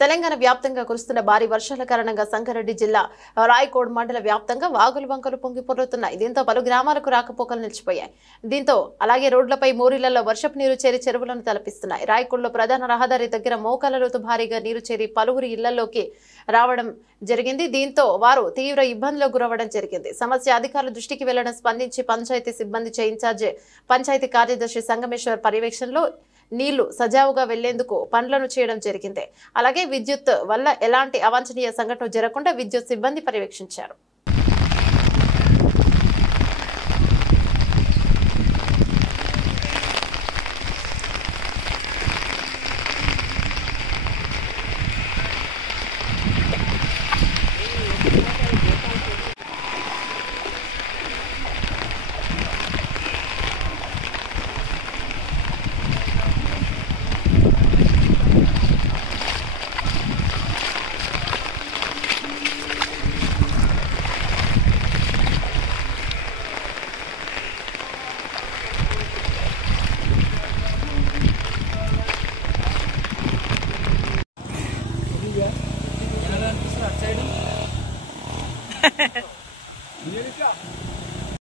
తెలంగాణ వ్యాప్తంగా కురుస్తున్న భారీ వర్షాల కారణంగా సంగారెడ్డి జిల్లా రాయకోడ్ మండల వ్యాప్తంగా వాగులు వంకలు పొంగి పొర్లుతున్నాయి. దీంతో పలు గ్రామాలకు రాకపోకలు నిలిచిపోయాయి. దీంతో అలాగే రోడ్లపై మోరీలలో వర్షపు నీరు చేరి చెరువులను తలపిస్తున్నాయి. రాయకోడ్లో ప్రధాన రహదారి దగ్గర మోకాలలోతు భారీగా నీరు చేరి పలువురి ఇళ్లలోకి రావడం జరిగింది. దీంతో వారు తీవ్ర ఇబ్బందులకు గురవడం జరిగింది. సమస్య అధికారుల దృష్టికి వెళ్లడం స్పందించి పంచాయతీ సిబ్బంది ఇన్ఛార్జ్ పంచాయతీ కార్యదర్శి సంగమేశ్వర్ పర్యవేక్షణలో నీళ్లు సజావుగా వెళ్లేందుకు పనులను చేయడం జరిగింది. అలాగే విద్యుత్ వల్ల ఎలాంటి అవాంఛనీయ సంఘటన జరగకుండా విద్యుత్ సిబ్బంది పర్యవేక్షించారు. Ha ha ha.